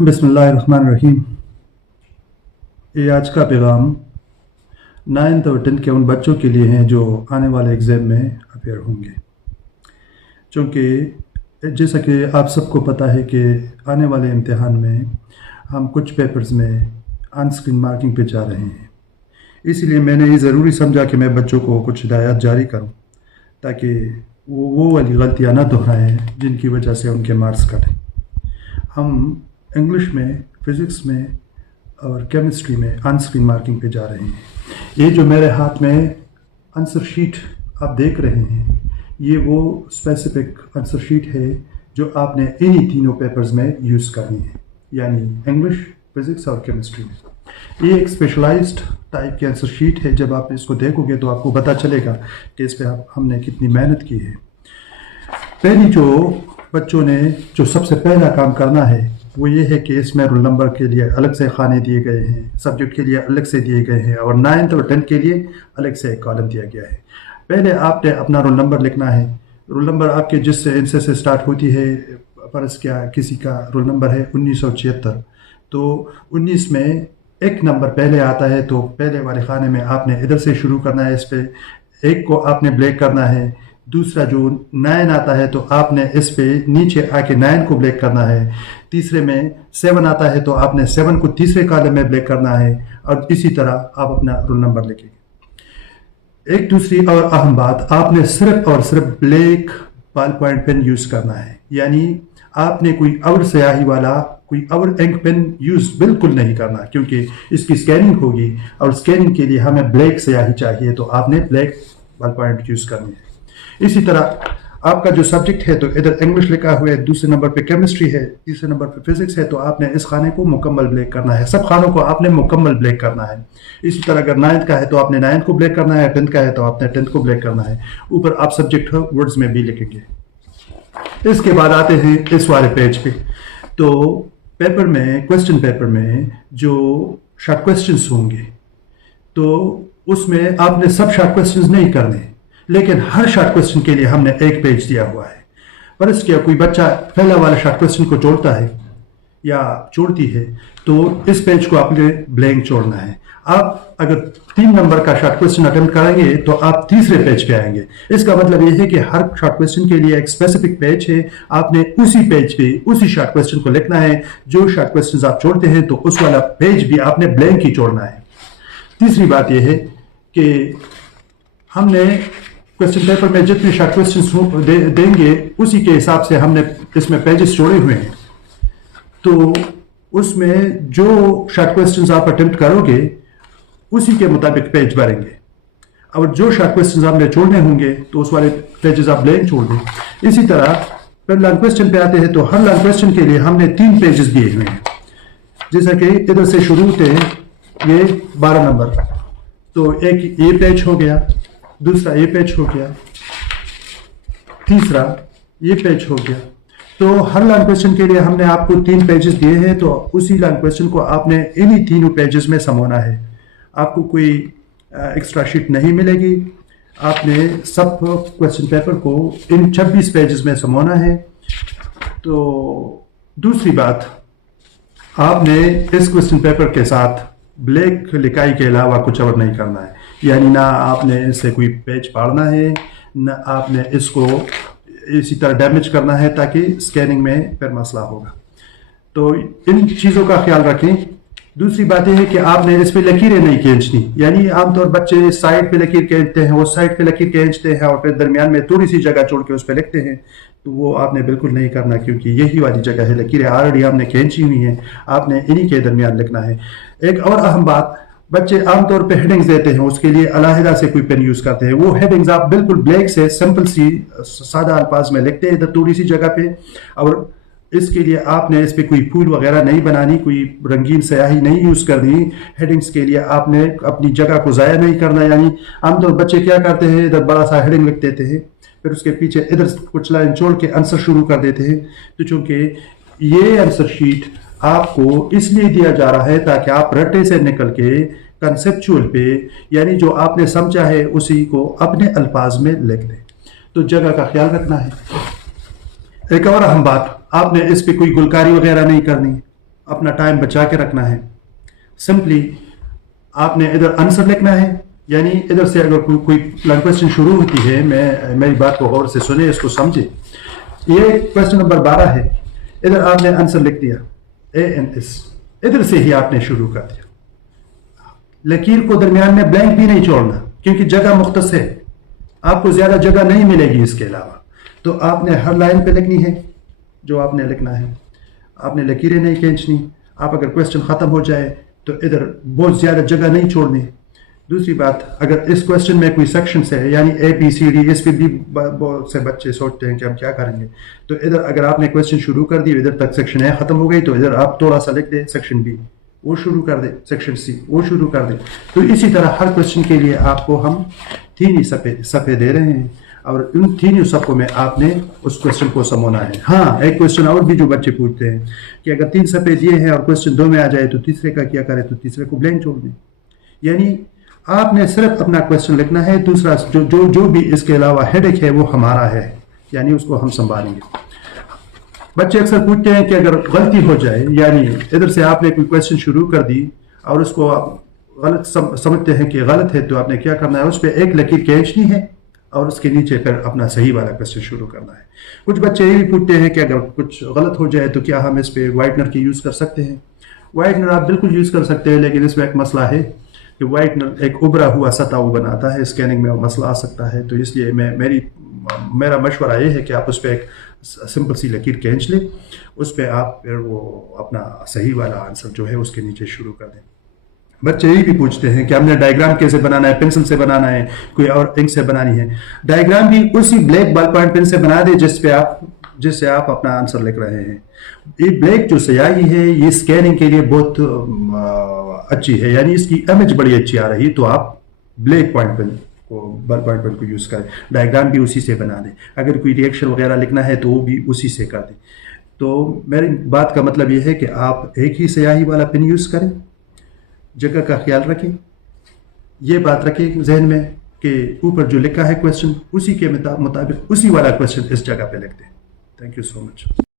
बिस्मिल्लाहिर्रहमानिर्रहीम। ये आज का पैगाम 9th और 10th के उन बच्चों के लिए हैं जो आने वाले एग्ज़ाम में अपेयर होंगे। चूँकि जैसा कि आप सबको पता है कि आने वाले इम्तिहान में हम कुछ पेपर्स में ऑन स्क्रीन मार्किंग पे जा रहे हैं, इसीलिए मैंने ये ज़रूरी समझा कि मैं बच्चों को कुछ हिदायत जारी करूं ताकि वो वाली गलतियां ना दोहराएं जिनकी वजह से उनके मार्क्स कटें। हम इंग्लिश में, फ़िज़िक्स में और केमिस्ट्री में ऑन स्क्रीन मार्किंग पे जा रहे हैं। ये जो मेरे हाथ में आंसर शीट आप देख रहे हैं, ये वो स्पेसिफिक आंसर शीट है जो आपने इन्हीं तीनों पेपर्स में यूज़ करनी है, यानी इंग्लिश, फ़िज़िक्स और केमिस्ट्री में। ये एक स्पेशलाइज्ड टाइप की आंसर शीट है। जब आप इसको देखोगे तो आपको पता चलेगा कि इस पर हमने कितनी मेहनत की है। पहली जो बच्चों ने जो सबसे पहला काम करना है वो ये है कि इसमें रोल नंबर के लिए अलग से खाने दिए गए हैं, सब्जेक्ट के लिए अलग से दिए गए हैं और 9th और 10th के लिए अलग से एक कॉलम दिया गया है। पहले आपने अपना रोल नंबर लिखना है। रोल नंबर आपके जिस इंच से स्टार्ट होती है, फर्ज क्या किसी का रोल नंबर है 1976, तो 19 में एक नंबर पहले आता है, तो पहले वाले खाने में आपने इधर से शुरू करना है। इस पर एक को आपने ब्लैक करना है। दूसरा जो 9 आता है तो आपने इस पे नीचे आके 9 को ब्लैक करना है। तीसरे में 7 आता है तो आपने 7 को तीसरे कॉलम में ब्लैक करना है और इसी तरह आप अपना रोल नंबर लिखेंगे। एक दूसरी और अहम बात, आपने सिर्फ और सिर्फ black ball point pen use करना है, यानी आपने कोई और स्याही वाला कोई और इंक पेन यूज बिल्कुल नहीं करना, क्योंकि इसकी स्कैनिंग होगी और स्कैनिंग के लिए हमें ब्लैक स्याही चाहिए, तो आपने ब्लैक बॉल पॉइंट यूज करनी है। इसी तरह आपका जो सब्जेक्ट है तो इधर इंग्लिश लिखा हुआ है, दूसरे नंबर पे केमिस्ट्री है, तीसरे नंबर पे फिजिक्स है, तो आपने इस खाने को मुकम्मल ब्लैक करना है। सब खानों को आपने मुकम्मल ब्लैक करना है। इसी तरह अगर 9th का है तो आपने 9th को ब्लैक करना है, 10th का है तो आपने 10th को ब्लैक करना है। ऊपर आप सब्जेक्ट वर्ड्स में भी लिखेंगे। इसके बाद आते हैं इस वाले पेज पे। तो पेपर में, क्वेश्चन पेपर में जो शॉर्ट क्वेश्चंस होंगे तो उसमें आपने सब शॉर्ट क्वेश्चंस नहीं करने, लेकिन हर शॉर्ट क्वेश्चन के लिए हमने एक पेज दिया हुआ है। पर इसके कोई बच्चा पहला वाला शॉर्ट क्वेश्चन को जोड़ता है या जोड़ती है तो इस पेज को आपने ब्लैंक छोड़ना है। आप अगर 3 नंबर का शॉर्ट क्वेश्चन अटेम्प्ट करेंगे तो आप तीसरे पेज पे आएंगे। इसका मतलब यह है कि हर शॉर्ट क्वेश्चन के लिए एक स्पेसिफिक पेज है, आपने उसी पेज पे उसी शॉर्ट क्वेश्चन को लिखना है। जो शॉर्ट क्वेश्चन आप छोड़ते हैं तो उस वाला पेज भी आपने ब्लैंक ही छोड़ना है। तीसरी बात यह है कि हमने क्वेश्चन पेपर में जितने शॉर्ट क्वेश्चन देंगे उसी के हिसाब से हमने इसमें पेजेस जोड़े हुए हैं। तो उसमें जो शॉर्ट क्वेश्चंस आप अटेम्प्ट करोगे उसी के मुताबिक पेज भरेंगे, और जो शॉर्ट क्वेश्चंस आपने छोड़ने होंगे तो उस वाले पेजेस आप ब्लैंक छोड़ दें। इसी तरह फिर लॉन्ग क्वेश्चन पे आते हैं तो हर लॉन्ग क्वेश्चन के लिए हमने 3 पेजेस दिए हुए हैं। जैसा कि इधर से शुरू होते हैं, ये 12 नंबर, तो एक ये पेज हो गया, दूसरा ये पेज हो गया, तीसरा ये पेज हो गया। तो हर लॉन्ग क्वेश्चन के लिए हमने आपको 3 पेजेस दिए हैं, तो उसी लॉन्ग क्वेश्चन को आपने इन्हीं तीनों पेजेस में समोना है। आपको कोई एक्स्ट्रा शीट नहीं मिलेगी। आपने सब क्वेश्चन पेपर को इन 26 पेजेस में समोना है। तो दूसरी बात, आपने इस क्वेश्चन पेपर के साथ ब्लैक लिखाई के अलावा कुछ और नहीं करना है, यानी ना आपने इससे कोई पेज फाड़ना है, ना आपने इसको इसी तरह डैमेज करना है ताकि स्कैनिंग में फिर मसला होगा। तो इन चीज़ों का ख्याल रखें। दूसरी बात यह है कि आपने इस पे लकीरें नहीं खींचनी, यानी आमतौर बच्चे साइड पे लकीर खींचते हैं, वो साइड पे लकीर खींचते हैं और फिर दरमियान में थोड़ी सी जगह छोड़ के उस पर लिखते हैं, तो वो आपने बिल्कुल नहीं करना, क्योंकि यही वाली जगह है, लकीरें ऑलरेडी आपने खींची हुई हैं, आपने इन्हीं के दरमियान लिखना है। एक और अहम बात, बच्चे आमतौर पे हेडिंग्स देते हैं, उसके लिए अलहदा से कोई पेन यूज करते हैं। वो हेडिंग्स आप बिल्कुल ब्लैक से सिंपल सी सादा अल्फाज में लिखते हैं इधर थोड़ी सी जगह पे, और इसके लिए आपने इस पे कोई फूल वगैरह नहीं बनानी, कोई रंगीन स्याही नहीं यूज करनी। हेडिंग्स के लिए आपने अपनी जगह को ज़ाया नहीं करना, यानी आमतौर बच्चे क्या करते हैं, इधर बड़ा सा हेडिंग लिख देते हैं, फिर उसके पीछे इधर कुछ लाइन छोड़ के आंसर शुरू कर देते हैं। तो चूंकि ये आंसर शीट आपको इसलिए दिया जा रहा है ताकि आप रट्टे से निकल के कंसेप्चुअल पे, यानी जो आपने समझा है उसी को अपने अल्फाज में लिख दें। तो जगह का ख्याल रखना है। एक और अहम बात, आपने इस पे कोई गुलकारी वगैरह नहीं करनी। अपना टाइम बचा के रखना है। सिंपली आपने इधर आंसर लिखना है, यानी इधर से अगर कोई क्वेश्चन शुरू होती है, मेरी बात को गौर से सुने, इसको समझे। ये क्वेश्चन नंबर 12 है, इधर आपने आंसर लिख दिया ANS, इधर से ही आपने शुरू कर दिया। लकीर को दरमियान में ब्लैंक भी नहीं छोड़ना, क्योंकि जगह मुख्तस है, आपको ज्यादा जगह नहीं मिलेगी इसके अलावा। तो आपने हर लाइन पे लिखनी है जो आपने लिखना है, आपने लकीरें नहीं खींचनी। आप अगर क्वेश्चन खत्म हो जाए तो इधर बहुत ज्यादा जगह नहीं छोड़नी। दूसरी बात, अगर इस क्वेश्चन में कोई सेक्शन है, यानी ABCD, इस पर भी बहुत से बच्चे सोचते हैं कि हम क्या करेंगे, तो इधर अगर आपने क्वेश्चन शुरू कर दिया, इधर तक सेक्शन A खत्म हो गई, तो इधर आप थोड़ा सा लिख दे सेक्शन B, वो शुरू कर दे, सेक्शन C वो शुरू कर दे। तो इसी तरह हर क्वेश्चन के लिए आपको हम 3 ही सफ़े दे रहे हैं, और उन 3 ही सफ़ों में आपने उस क्वेश्चन को समझना है। हाँ, एक क्वेश्चन और भी जो बच्चे पूछते हैं कि अगर 3 सफ़े दिए हैं और क्वेश्चन 2 में आ जाए तो तीसरे का क्या करें, तो तीसरे को ब्लैंक छोड़ दें। यानी आपने सिर्फ अपना क्वेश्चन लिखना है, दूसरा जो भी इसके अलावा हेडेक है वो हमारा है, यानी उसको हम संभालेंगे। बच्चे अक्सर पूछते हैं कि अगर गलती हो जाए, यानी इधर से आपने कोई क्वेश्चन शुरू कर दी और उसको आप गलत समझते हैं कि गलत है, तो आपने क्या करना है, उस पर एक लकीर खींचनी है और उसके नीचे फिर अपना सही वाला क्वेश्चन शुरू करना है। कुछ बच्चे ये भी पूछते हैं कि अगर कुछ गलत हो जाए तो क्या हम इस पर वाइटनर की यूज़ कर सकते हैं। वाइटनर आप बिल्कुल यूज़ कर सकते हैं, लेकिन इसमें एक मसला है कि वाइटनर एक उभरा हुआ सतह वो बनाता है, स्कैनिंग में मसला आ सकता है। तो इसलिए मेरा मशवरा ये है कि आप उस पर एक सिंपल सी लकीर खींच लें, उस पर आप फिर वो अपना सही वाला आंसर जो है उसके नीचे शुरू कर दें। बच्चे ये भी पूछते हैं कि हमने डायग्राम कैसे बनाना है, पेंसिल से बनाना है, कोई और इंक से बनानी है। डायग्राम भी उसी ब्लैक बॉल पॉइंट पेन से बना दे जिससे आप अपना आंसर लिख रहे हैं। ये ब्लैक जो स्याही है ये स्कैनिंग के लिए बहुत अच्छी है, यानी इसकी इमेज बड़ी अच्छी आ रही, तो आप ब्लैक पॉइंट पेन को बॉल पॉइंट पेन को यूज़ करें। डायग्राम भी उसी से बना दें, अगर कोई रिएक्शन वगैरह लिखना है तो वो भी उसी से कर दें। तो मेरी बात का मतलब ये है कि आप एक ही स्याही वाला पेन यूज़ करें, जगह का ख्याल रखें, ये बात रखें जहन में कि ऊपर जो लिखा है क्वेश्चन उसी के मुताबिक उसी वाला क्वेश्चन इस जगह पे लिख दें। Thank you so much.